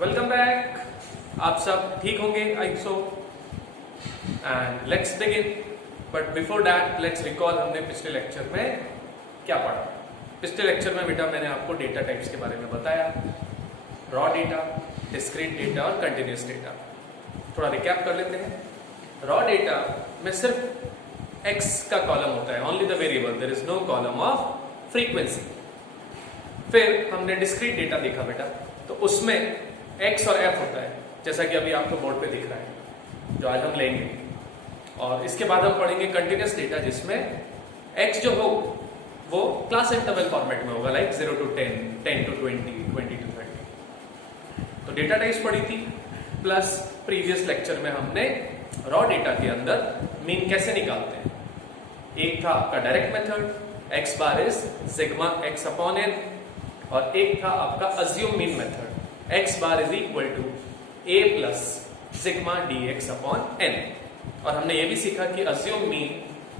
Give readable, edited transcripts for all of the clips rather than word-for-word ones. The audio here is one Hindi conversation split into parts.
Welcome back. आप सब ठीक होंगे I so and let's begin. But before that let's recall हमने पिछले लेक्चर में क्या पढ़ा। पिछले लेक्चर में बेटा मैंने आपको डेटा टाइप्स के बारे में बताया, रॉ डेटा, डिस्क्रीट डेटा और कंटिन्यूस डेटा। थोड़ा रिकैप कर लेते हैं। रॉ डेटा में सिर्फ x का कॉलम होता है, only the variable, there is no column of frequency. फिर हमने डिस्क्रीट डेटा देखा बेटा, तो उसमें x और f होता है, जैसा कि अभी आपको बोर्ड पे दिख रहा है, जो आज हम लेंगे। और इसके बाद हम पढ़ेंगे कंटिन्यूस डेटा, जिसमें x जो हो वो क्लास इंटरवल फॉर्मेट में होगा, लाइक 0 to 10, 10 to 20, 20 to 30। तो डेटा टाइप्स पढ़ी थी, प्लस प्रीवियस लेक्चर में हमने रॉ डेटा के अंदर मीन कैसे निकालते हैं। एक था आपका direct method, x bar is sigma x upon n, और एक था आपका assumed mean method, x bar is equal to a plus sigma dx upon n। और हमने ये भी सीखा कि अज्यूम मीन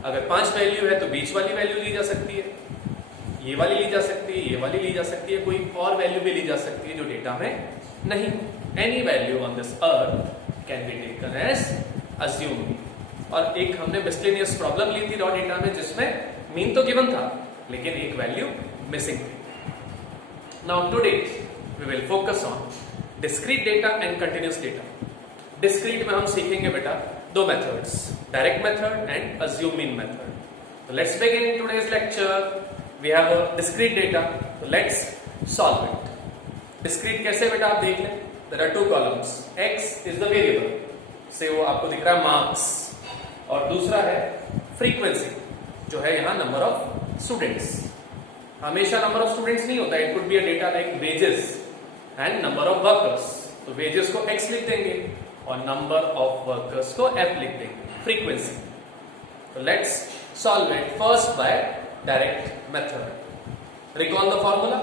अगर 5 वैल्यू है तो बीच वाली वैल्यू ली जा सकती है, ये वाली ली जा सकती है, ये वाली ली जा सकती है, कोई और वैल्यू भी ली जा सकती है जो डेटा में नहीं। Any value on this earth can be taken as assumed mean. और एक हमने मिसलेनियस प्रॉब्लम ली थी रॉ डेटा में, जिसमें मीन तो गिवन था लेकिन एक वैल्यू मिसिंग थी। Now today we will focus on discrete data and continuous data. Discrete में हम सीखेंगे बेटा दो methods, direct method and assumed mean method. तो let's begin today's lecture. We have a discrete data, तो लेट्स सॉल्व इट। डिस्क्रीट कैसे बेटा आप देख लें। There are two columns, x is the variable, से वो आपको दिख रहा है मार्क्स, और दूसरा है फ्रीक्वेंसी, जो है यहां नंबर ऑफ स्टूडेंट्स। हमेशा नंबर ऑफ स्टूडेंट्स नहीं होता, it could be a data like wages and number of workers. तो वेजेस को x लिख देंगे और नंबर ऑफ वर्कर्स को f लिख देंगे, फ्रीक्वेंसी। तो let's solve it first by direct method. Recall the formula.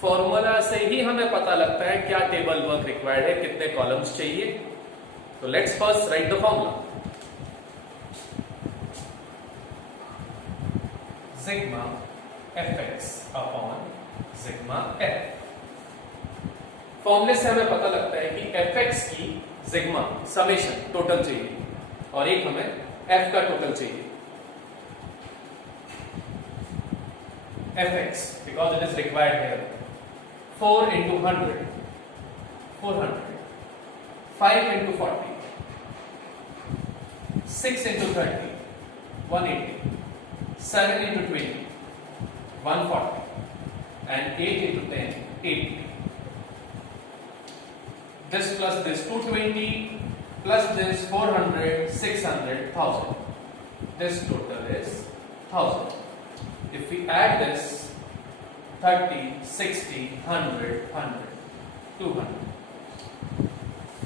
Formula से ही हमें पता लगता है क्या टेबल वर्क रिक्वायर्ड है, कितने कॉलम्स चाहिए। तो let's first right the formula. Sigma fx upon sigma f। फॉर्मूले से हमें पता लगता है कि fx की सिग्मा समेशन टोटल चाहिए और एक हमें f का टोटल चाहिए। fx because it is required here, 4 into 100 400, 5 into 40, 6 into 30 180, 7 into 20 140, and 8 into 10 80. This plus this 220 plus this 400 600 1000. This total is 1000. If we add this 30 60 100 100 200,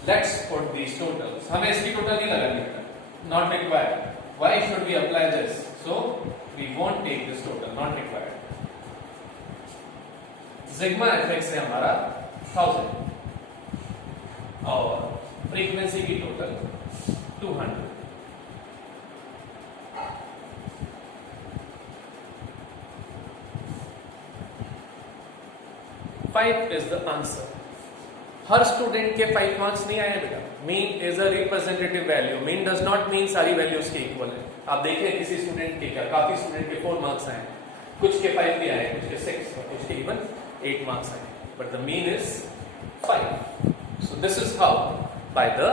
let's put these totals. हमें इसकी टोटल नहीं लगानी है, not required. Why should we apply this? So we won't take this total, not required. Sigma fx है हमारा 1000 और फ्रीक्वेंसी की total 200। Five is the answer. Her student के 5 मार्क्स नहीं आए बेटा। Mean is a representative value, mean does not mean सारी वैल्यूज के इक्वल है। आप देखें किसी स्टूडेंट के क्या, काफी स्टूडेंट के 4 मार्क्स आए, कुछ के 5 भी आए, कुछ के 6 और कुछ के इवन 8 मार्क्स आए, but the mean is 5। So this is how by the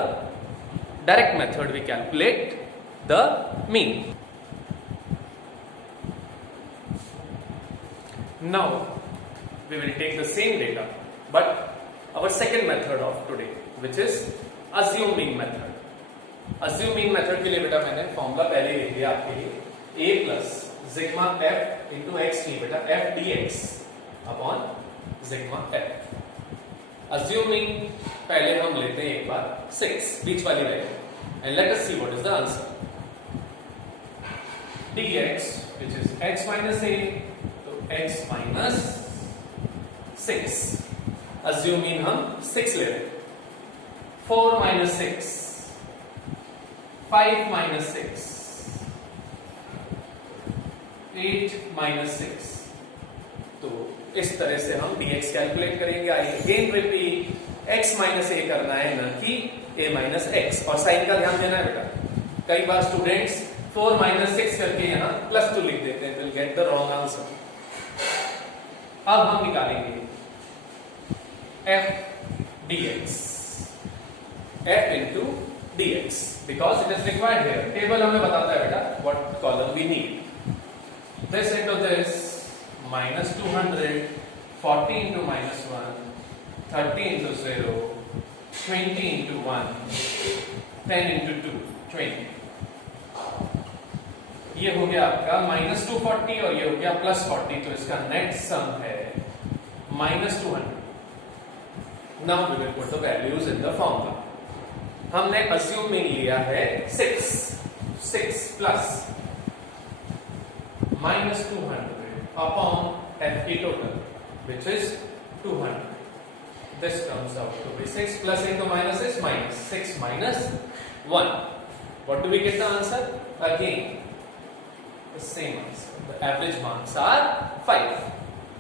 direct method we calculate the mean. Now we will take the same data but our second method of today, which is assume mean method. Assume mean method के लिए बेटा मैंने फॉर्मूला पहले लिख दिया आपके लिए, a plus sigma f into x नहीं बेटा, f dx upon sigma f। Assuming पहले हम लेते हैं एक बार 6 बीच वाली value, and let us see what is the answer. dx which is x minus a, तो x minus 6। Assuming हम 6 ले रहे हैं, 4 minus 6, 5 minus 6, 8 minus 6। तो इस तरह से हम dx कैलकुलेट करेंगे। I again repeat, x minus A करना है, न कि a माइनस एक्स। और साइन का ध्यान देना है बेटा, कई बार स्टूडेंट्स 4 माइनस 6 करके यहाँ +2 लिख देते हैं, will get the wrong answer. अब हम निकालेंगे f dx, f into dx, because it is required here. Table हमें बताता है बेटा what column we need. This into this, minus 200, 40 into minus 1, 30 into 0, 20 into 1, 10 into 2, 20. ये हो गया आपका minus 240 और ये हो गया plus 40, तो इसका नेट सम है minus 200. Now we will put the values in the formula. हमने assume में लिया है 6 plus minus 200 upon f total, which is 200. This comes out to be 6 plus into minus is minus 6 minus 1. What do we get the answer? Again the same answer. The average marks are 5.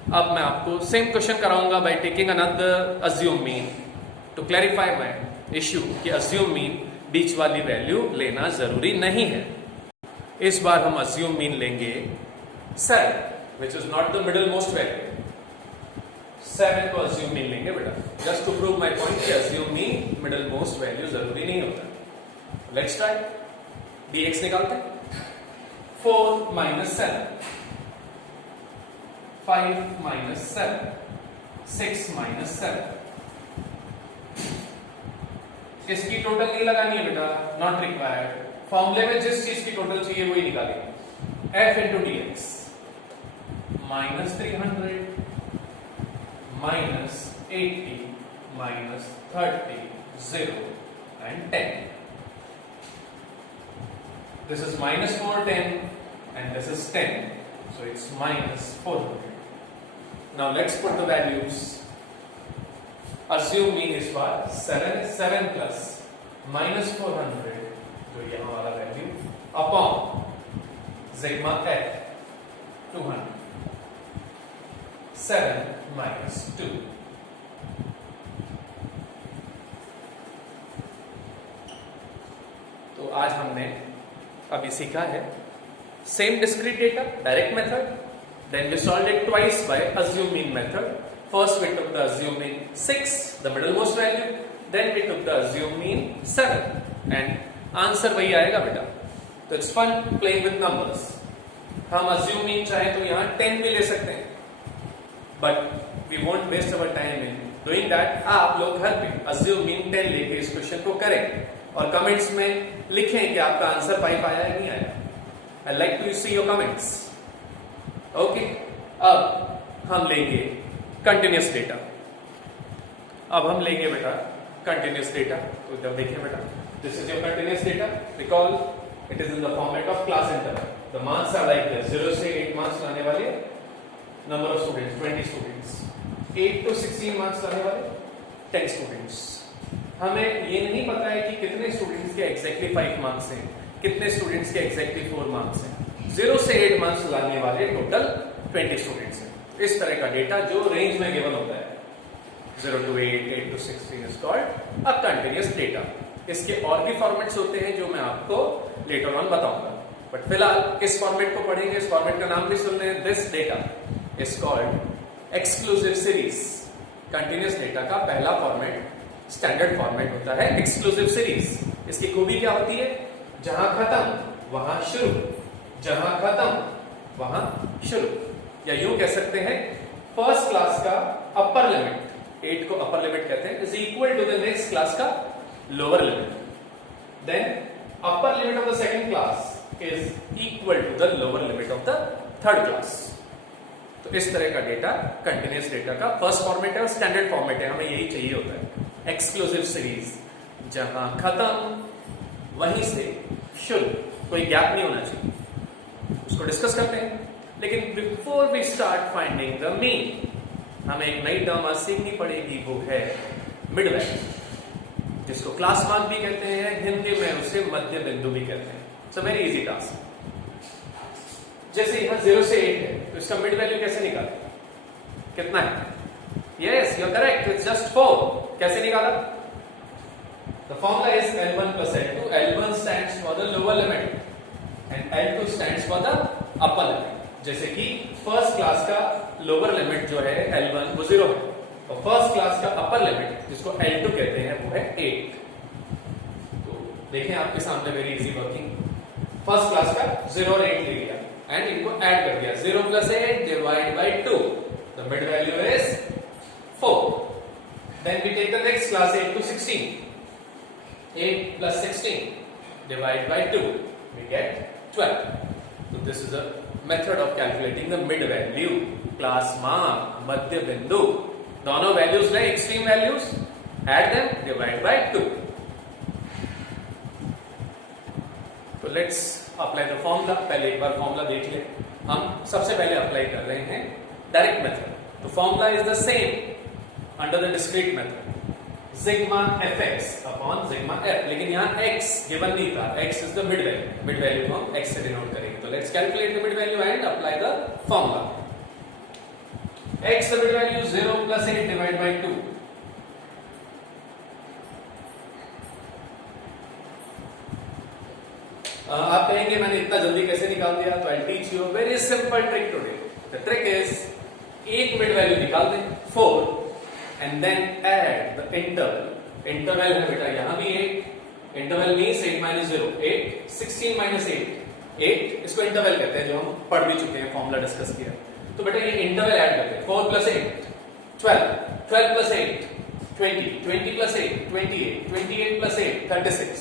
अब मैं आपको सेम क्वेश्चन कराऊंगा by taking another assume mean to clarify my issue कि assume mean बीच वाली वैल्यू लेना जरूरी नहीं है। इस बार हम assume mean लेंगे 7, which is not the middle most value. 7 को assume mean लेंगे बेटा, just to prove my point कि assume mean middle most value जरूरी नहीं होता। Let's try. dx निकालते हैं। 4 minus 7, 5 minus 7, 6 minus 7. इसकी टोटल नहीं लगानी है बेटा, नॉट रिक्वायर्ड। फॉर्मूले में जिस चीज की टोटल चाहिए वही निकालेंगे। f into dx, minus 300, minus 80, minus 30, 0 and 10. This is minus 410 and this is 10, so it's minus 400. Now let's put the values. Assume mean इस बार 7 plus minus 400, तो यहाँ वाला value upon sigma f 200, 7 minus 2. तो आज हमने अभी सीखा है same discrete data direct method, then we solved it twice by assume mean method. First we took the assume mean 6, the middlemost value, then we took the assume mean 7 and answer वही आएगा बेटा। तो it's fun playing with numbers. हम assume mean चाहे तो यहाँ 10 भी ले सकते हैं, but we won't waste our time in doing that. आप लोग घर पे assume mean 10 लेके इस क्वेश्चन को करें और कमेंट्स में लिखें कि आपका आंसर 5 आया है नहीं आया। I like to see your comments. Okay, अब हम लेंगे कंटिन्यूस डेटा। अब हम लेंगे बेटा कंटिन्यूस डेटा। तो इधर देखिए बेटा, this is your continuous data. Recall it is in the format of class interval. The marks are like this, 0 से 8 मार्क्स लाने वाले number of students 20 students, 8 to 16 marks लाने वाले 10 स्टूडेंट्स। हमें ये नहीं पता है कि कितने स्टूडेंट्स के एग्जैक्टली 5 मार्क्स हैं, कितने स्टूडेंट्स के एग्जैक्टली 4 मार्क्स हैं। 0 से 8 मार्क्स लाने वाले टोटल 20 स्टूडेंट्स हैं। इस तरह का डेटा जो रेंज में गिवन होता है 0 to 8, 8 to 16 is called a continuous data. इसके और भी फॉर्मेट्स होते हैं जो मैं आपको लेटर ऑन बताऊंगा, बट फिलहाल इस फॉर्मेट को पढ़ेंगे। इस फॉर्मेट का नाम भी सुन रहे हैं, this data is called exclusive series. Continuous data का पहला फॉर्मेट स्टैंडर्ड फॉर्मेट होता है एक्सक्लूसिव सीरीज। इसकी खूबी क्या होती है? जहां खत्म वहां शुरू, जहां खत्म वहां शुरू, या यूं कह सकते हैं फर्स्ट क्लास का अपर लिमिट, 8 को अपर लिमिट कहते हैं, is equal to the next class का lower limit, then upper limit of the second class is equal to the lower limit of the third class. तो इस तरह का डेटा कंटिन्यूस डेटा का फर्स्ट फॉर्मेट है और स्टैंडर्ड फॉर्मेट है। हमें यही चाहिए होता है एक्सक्लूसिव सीरीज, जहां खत्म वहीं से शुरू, कोई गैप नहीं होना चाहिए। उसको डिस्कस करते हैं, लेकिन before we start finding the mean हमें एक नई टर्म आज सीखनी पड़ेगी, वो है मिड वैल्यू, जिसको क्लास मार्क भी कहते हैं, हिंदी में उसे मध्य बिंदु भी कहते हैं। It's a very easy task. जैसे यहां 0 से 8 है तो इसका मिड वैल्यू कैसे निकालें? कितना है? Yes, you are correct, it's just 4। कैसे निकाला? The formula is L1 plus L2. L1 stands for the lower limit and L2 stands for the upper limit. जैसे कि फर्स्ट क्लास का लोअर लिमिट जो है L1 वो 0 है और फर्स्ट क्लास का अपर लिमिट जिसको L2 कहते हैं वो है 8. तो देखें आपके सामने very easy working. First class का 0 और 8 ले लिया एंड इनको ऐड कर दिया. 0 plus 8 divided by 2. The mid value is 4. Then we take the next class 8 to 16. 8 plus 16 divided by 2 we get 12. So this is a method of calculating the mid value. Class mark madhya bindu दोनों values ले extreme values add them divide by 2. तो let's apply the formula. पहले एक बार formula देख ले. हम सबसे पहले apply कर रहे हैं direct method. तो formula is the same under the discrete method. Sigma fx upon sigma f. लेकिन यहाँ x given नहीं था. x is the mid value. Mid value को हम x से denote करेंगे. तो let's calculate the mid value and apply the formula. x the mid value 0 plus 8 divided by 2. आप कहेंगे मैंने इतना जल्दी कैसे निकाल दिया? तो I'll teach you a very simple trick today. The trick is एक mid value निकाल दें 4 and then add the interval. Interval है बेटा यहाँ भी 8. Interval means 8 minus 0 8. 16 minus 8 8. इसको interval कहते हैं जो हम पढ़ भी चुके हैं, फॉर्मूला डिस्कस किया. तो बेटा ये interval ऐड करते हैं. 4 plus 8 12. 12 plus 8 20. 20 plus 8 28. 28 plus 8 36.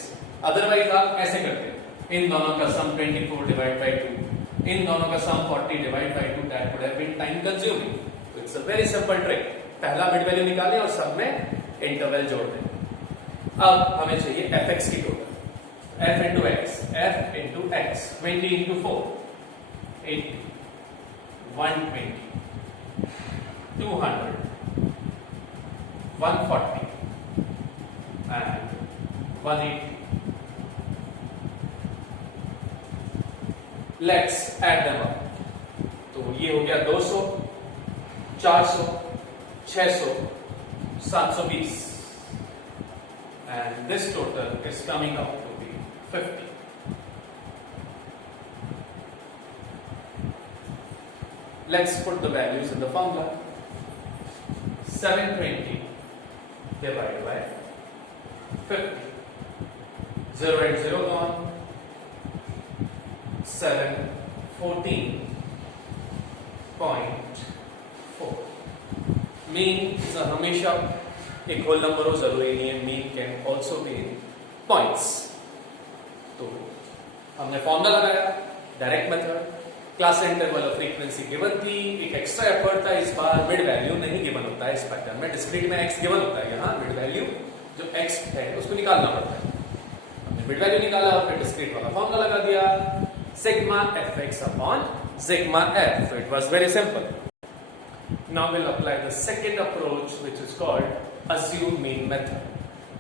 Otherwise आप ऐसे करते हैं. इन दोनों का सम 24 डिवाइड बाय 2. इन दोनों का sum 40 divide by 2. That would have been time consuming. तो it's a very simple trick. पहला मिड वैल्यू निकालें और सब में इंटरवल जोड़ दें. अब हमें चाहिए fx की total. f into x, f into x, 20 into 4, 80, 120, 200, 140 and 180. Let's add them up. तो ये हो गया 200, 400, 600, 720 and this total is coming up to be 50. Let's put the values in the formula. 720 divided by 50. 0 and 0 gone. 714.4. Mean हमेशा एक होल नंबर हो, जरूरी नहीं है. Mean can also be in points. तो हमने फॉर्मूला लगाया, डायरेक्ट मेथड. क्लास इंटरवल और फ्रीक्वेंसी गिवन थी. एक एक्स्ट्रा एफर्ट था इस बार. मिड वैल्यू नहीं गिवन होता है इस पैटर्न में. डिस्क्रीट में एक्स गिवन होता है. यहाँ मिड वैल्यू जो एक्स है उसको निकालना पड़ता है. हमने मिड वैल्यू निकाला और फिर डिस्क्रीट वाला फॉर्मूला लगा दिया. Sigma fx upon sigma f. So it was very simple. Now we'll apply the second approach which is called assume mean method.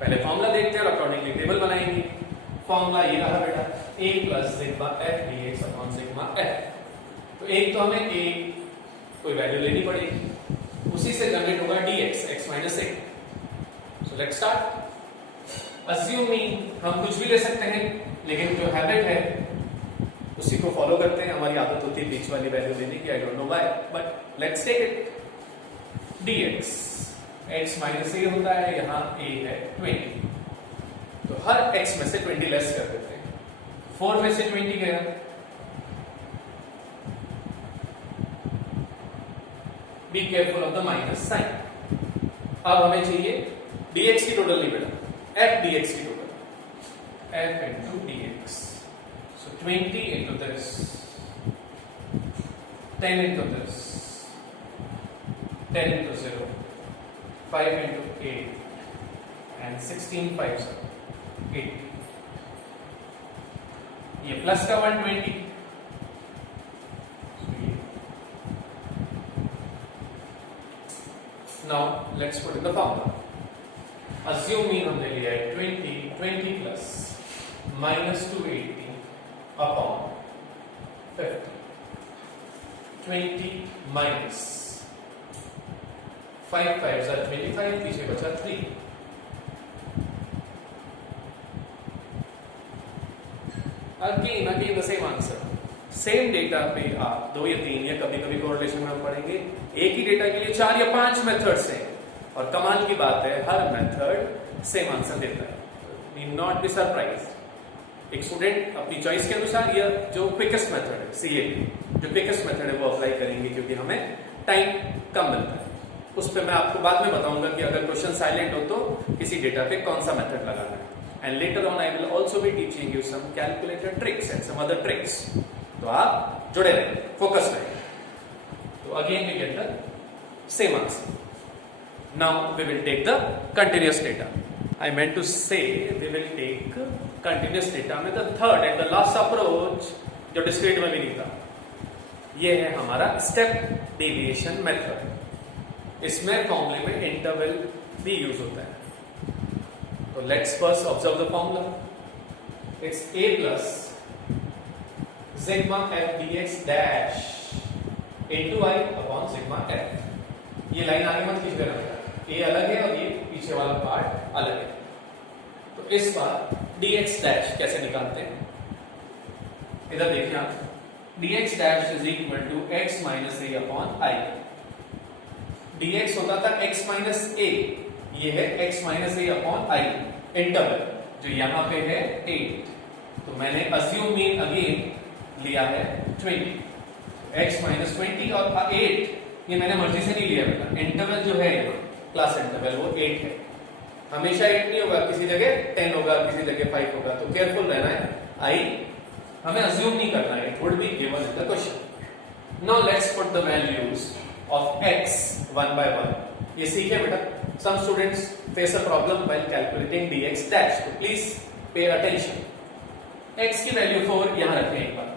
पहले फॉर्मूला देखते हैं और अकॉर्डिंगली टेबल बनाएंगे. फॉर्मूला ये रहा बेटा, a plus sigma f dx upon sigma f. तो एक तो हमें a कोई वैल्यू लेनी पड़ेगी, उसी से जनरेट होगा dx x minus a. So let's start. assume mean हम कुछ भी ले सकते हैं, लेकिन जो हैबिट है उसी को फॉलो करते हैं. हमारी आदत होती है बीच वाली वैल्यू लेने की. I don't know why but let's take it. dx x minus a होता है, यहाँ a है 20. तो हर x में से 20 लेस कर देते हैं. 4 में से 20 गया. Be careful of the minus sign. अब हमें चाहिए dx की टोटल नहीं बेटा, f dx की total. f into dx. So 20 into this, 10 into this, 10 into 0, 5 into 8, and 16 5s are 80. ये प्लस का 120. Now let's put in the formula. Assume mean हमने लिया है 20 plus minus 280 upon 50. 20 minus 5 5s are 25, पीछे बचा 3. Again the same answer, same data पे आप 2 या 3 या कभी कभी कोरिलेशन में हम पढ़ेंगे एक ही डेटा के लिए 4 या 5 मेथड्स हैं और कमाल की बात है हर मेथड सेम आंसर देता है। Need not be surprise. एक स्टूडेंट अपनी चॉइस के अनुसार या जो क्विकेस्ट मेथड है CAT जो क्विकेस्ट मेथड है वो अप्लाई करेंगे क्योंकि हमें टाइम कम मिलता है। उस पर मैं आपको बाद में बताऊंगा कि अगर क्वेश्चन साइलेंट हो तो किसी डेटा पे कौन सा मेथड लगाना है। And later on I will also be teaching you some calculated tricks and some other tricks. तो आप जुड़े रहें, फोकस रहें। तो again we get the same answer. Now we will take the continuous data. I meant to say we will take continuous data में the third and the last approach जो discrete में भी नहीं था, ये है हमारा step deviation method। इसमें फॉर्मूले में इंटरवल भी यूज होता है। तो let's first observe the formula। It's a plus sigma f dx dash into I upon sigma f। ये लाइन आगे मत खींच देना, ये अलग है और ये पीछे वाला पार्ट अलग है। तो इस बार dx डैश कैसे निकालते हैं, इधर देखिए आप, dx dash is equal to x minus a upon i. dx होता था x माइनस ए, ये है x minus a upon i interval जो यहां पे है 8। तो मैंने अज्यूम मीन अगेन लिया है 20, x माइनस 20 और 8 ये मैंने मर्जी से नहीं लिया बेटा। इंटरवल जो है क्लास इंटरवल वो 8 है, हमेशा 8 नहीं होगा, किसी जगह 10 होगा, किसी जगह 5 होगा। तो केयरफुल रहना है, आई हमें अज्यूम नहीं करना है, it would be given in the question. Now let's put the values of x one by one. ये सीखे बेटा, some students face a problem while calculating dx dash, तो प्लीज पे अटेंशन। x की वैल्यू 4 यहां रखें, एक बार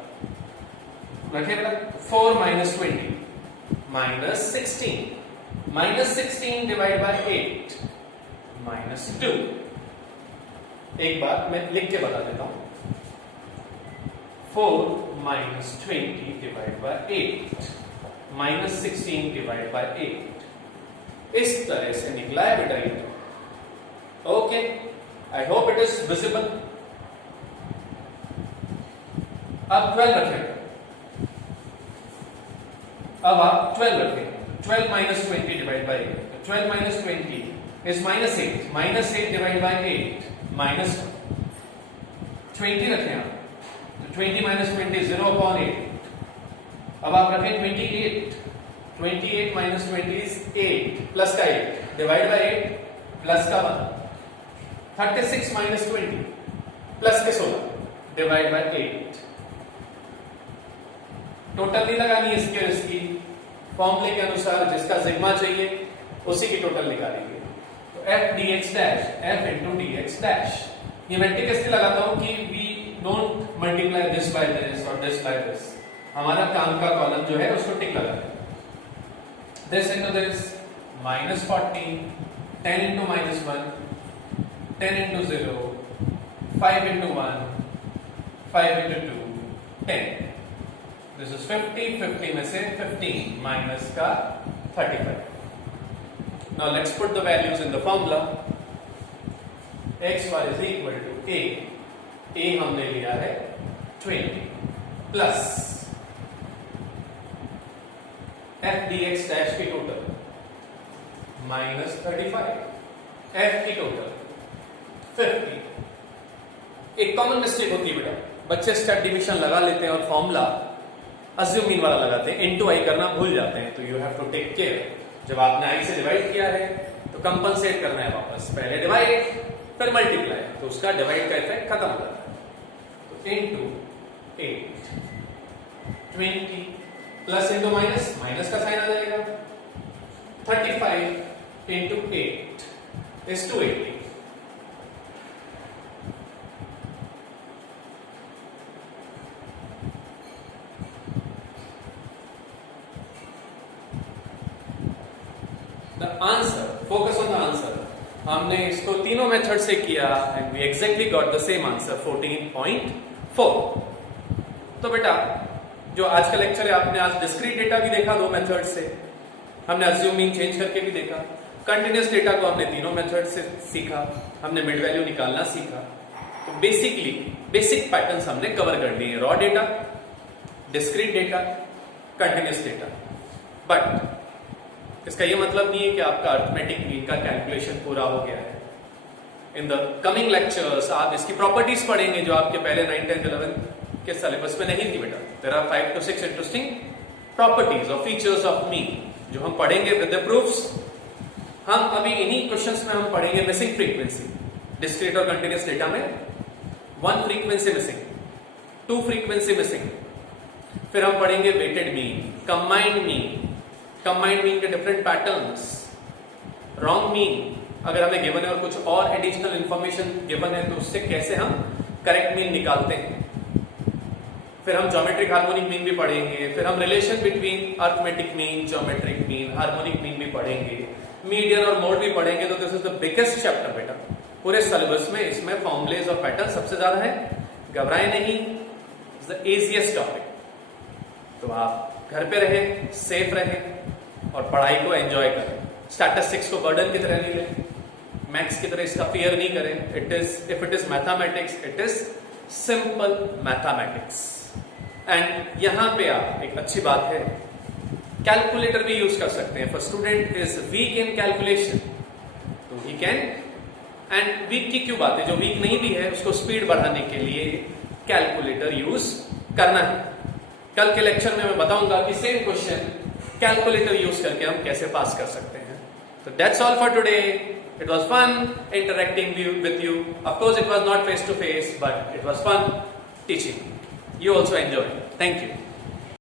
रखें बेटा। 4 minus 20 minus 16 minus 16 divide by 8 minus 2। एक बार मैं लिख के बता देता हूं, 4 minus 20 divide by 8 minus 16 divide by 8। इस तरह से निकला है बेटा ये। Okay, I hope it is visible. अब 12 रखें, अब आप 12 रखें। 12 minus 20 divided by 8. 12 minus 20 is minus 8. Minus 8 divided by 8 minus 20 रखें आप, तो 20 minus 20 0 upon 8। अब आप रखें 28। 28 minus 20 is 8 प्लस का 8 डिवाइड बाय 8 प्लस का 1। 36 minus 20 प्लस के 16 डिवाइड बाय 8। टोटल नहीं लगानी इसकी और इसकी, फॉर्मूले के अनुसार जिसका सिग्मा चाहिए उसी की टोटल निकालेंगे। तो f dx dash f into dx dash, ये मैं टिक इसलिए लगाता हूं कि we don't multiply this by this or this by this। हमारा काम का कॉलम जो है उसको टिक लगाना है। this into this minus 40, 10 into minus 1, 10 into 0, 5 into 1, 5 into 2, 10। This is 50, 50 में से 15 माइनस का 35। Now let's put the values in the formula। x y is equal to a हमने लिया है 20 प्लस f dx डैश की टोटल माइनस 35, f की टोटल 50। एक कॉमन मिस्टेक होती है बेटा, बच्चे स्टेप डिविजन लगा लेते हैं और फॉर्मूला अज्यूम मीन वाला लगाते हैं, इनटू आई करना भूल जाते हैं। तो you have to take care, जब आपने आई से डिवाइड किया है तो कंपनसेट करना है वापस, पहले डिवाइड फिर मल्टीप्लाई, तो उसका डिवाइड का इफेक्ट खत्म हो जाता है। तो into 8 20 plus into minus, minus का साइन आ जाएगा। 35 into 8 is 280। The answer, focus on the answer। हमने इसको तीनों मेथड से किया and we exactly got the same answer 14.4। तो बेटा जो आज का लेक्चर है, आपने आज डिस्क्रीट डेटा भी देखा 2 मेथड से, हमने अज्यूमिंग चेंज करके भी देखा, कंटिन्यूअस डेटा को हमने तीनों मेथड से सीखा, हमने मिड वैल्यू निकालना सीखा। तो बेसिकली बेसिक पैटर्न्स हमने कवर कर लिए, raw data, discrete data, continuous data. But इसका ये मतलब नहीं है कि आपका अरिथमेटिक मीन का कैलकुलेशन पूरा हो गया है। इन द कमिंग लेक्चर्स आप इसकी प्रॉपर्टीज पढ़ेंगे जो आपके पहले 9, 10, 11 के सिलेबस में नहीं थी बेटा। There are 5 to 6 interesting properties और फीचर्स ऑफ मीन जो हम पढ़ेंगे विद द प्रूफ्स। हम अभी इन्हीं क्वेश्चंस में हम पढ़ेंगे मिसिंग फ्रीक्वेंसी। डिस्क्रीट और कंटिन्यूस डेटा में 1 फ्रीक्वेंसी मिसिंग, 2 फ्रीक्वेंसी मिसिंग। फिर हम पढ़ेंगे वेटेड मीन, कंबाइंड मीन के डिफरेंट पैटर्न्स, रॉन्ग मीन अगर हमें गिवन है और कुछ और एडिशनल इंफॉर्मेशन गिवन है तो उससे कैसे हम करेक्ट मीन निकालते हैं। फिर हम ज्योमेट्रिक हार्मोनिक मीन भी पढ़ेंगे। फिर हम relation between arithmetic mean, geometric mean, harmonic mean भी पढ़ेंगे। मीडियन और मोड भी पढ़ेंगे। तो this is the biggest chapter बेटा पूरे सिलेबस में। इसमें फॉर्मुलेज और पैटर्न सबसे ज्यादा है, घबराए नहीं, इट्स द इजीएस्ट टॉपिक। तो आप घर पे रहें, सेफ रहें और पढ़ाई को एंजॉय करें। स्टैटिस्टिक्स को बर्डन की तरह नहीं लें, मैथ्स की तरह इसका फियर नहीं करें। If it is mathematics, it is simple mathematics. And यहां पे आप एक अच्छी बात है, कैलकुलेटर भी यूज कर सकते हैं। For student is weak in calculation तो ही कैन, एंड वीक की क्यों बात है, जो वीक नहीं भी है उसको स्पीड बढ़ाने के लिए कैलकुलेटर यूज करना है। कल के लेक्चर में मैं बताऊंगा कि सेम क्वेश्चन कैलकुलेटर यूज करके हम कैसे पास कर सकते हैं। So that's all for today. It was fun interacting with you. Of course, it was not face to face, but it was fun teaching. You also enjoyed. Thank you.